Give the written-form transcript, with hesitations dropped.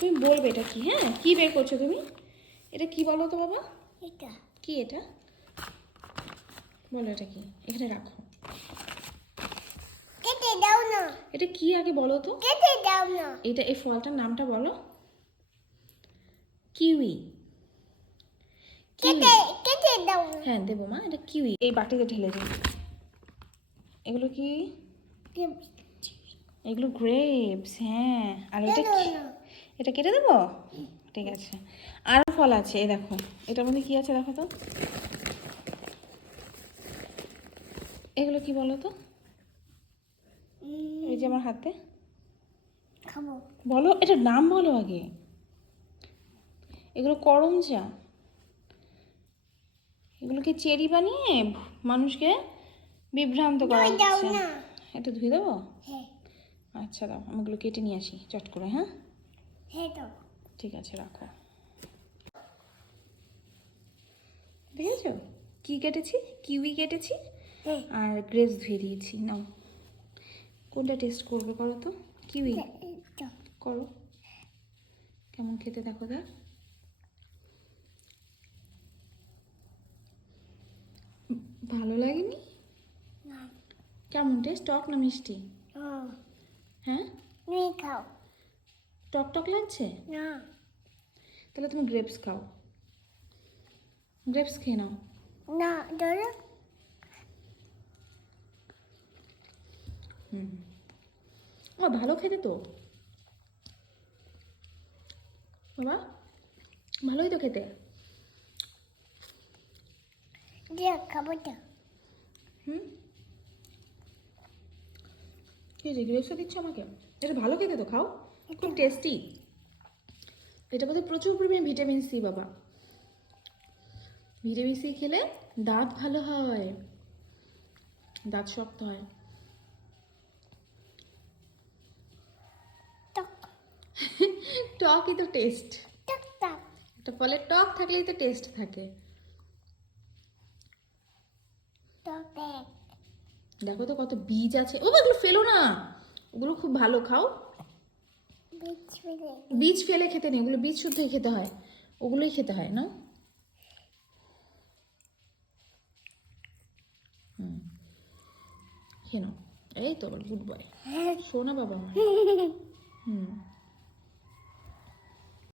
তুমি বলবে এটা কি। হ্যাঁ, কি বের করছো তুমি? এটা কি বলো তো বাবা? এটা কি এটা বলো, এটা কি? এখানে রাখো। কেটে দাও না, এটা কি আগে বলো তো? কেটে দাও না। এটা এই ফলটার নামটা বলো। কিউই। কিউই। কেটে কেটে দাও না। হ্যাঁ দেবো মা, এটা কিউই। এই বাটিতে ঢেলে দিই। এগুলো কি? এগুলো গ্রেপস। হ্যাঁ, আর এটা দাও কি? না। এটা কেটে দেবো? ঠিক আছে। আরও ফল আছে, এই দেখো। এটার মধ্যে কি আছে দেখো তো। এগুলো কি বলো তো? এই যে আমার হাতে। খাবো। বলো, এটার নাম বলো আগে। এগুলো করমচা। এগুলোকে চেরি বানিয়ে মানুষকে বিভ্রান্ত করা ধুয়ে দাও হচ্ছে। না। এটা ধুয়ে দেবো? হ্যাঁ আচ্ছা দাও, আমি এগুলো কেটে নিয়ে আসি চট করে। হ্যাঁ হ্যাঁ দাও। ঠিক আছে, রাখো। দেখেছো কি কেটেছি? কিউই কেটেছি হ্যাঁ আর গ্রেপস ধুয়ে দিয়েছি। নাও, কোনটা টেস্ট করবে করো তো। কিউই দাও। করো, কেমন খেতে দেখো দেখ। ভালো লাগেনি? না কেমন টেস্ট? টক না মিষ্টি? হ্যাঁ, তুমি খাও। টক টক লাগছে? না তাহলে তুমি গ্রেপস খাও। গ্রেপস খেয়ে নাও। না ধরো। হুম, আমার ভালো খেতে তো বাবা, ভালোই তো খেতে। দিয়ে খাবো তো। হুম, কি যে গ্রেপসও দিচ্ছ আমাকে? এটা ভালো খেতে তো, খাও। খুব টেস্টি। এটার মধ্যে প্রচুর পরিমাণে ভিটামিন সি বাবা। ভিটামিন সি খেলে দাঁত ভালো হয়, দাঁত শক্ত হয়। টক টকই তো টেস্ট। টক টক একটা ফলের টক থাকলেই তো টেস্ট থাকে। টক এক। দেখো তো কত বীজ আছে। ও এগুলো ফেলো না, ওগুলো খুব ভালো, খাও। বিচ ফেলে। বীজ ফেলে খেতে নেই, ওগুলো বীজ শুদ্ধই খেতে হয়, ওগুলোই খেতে হয় না। হুম, খেয়ে নাও। এই তো আবার গুড বয়, শোনা বাবা আমার। হুম।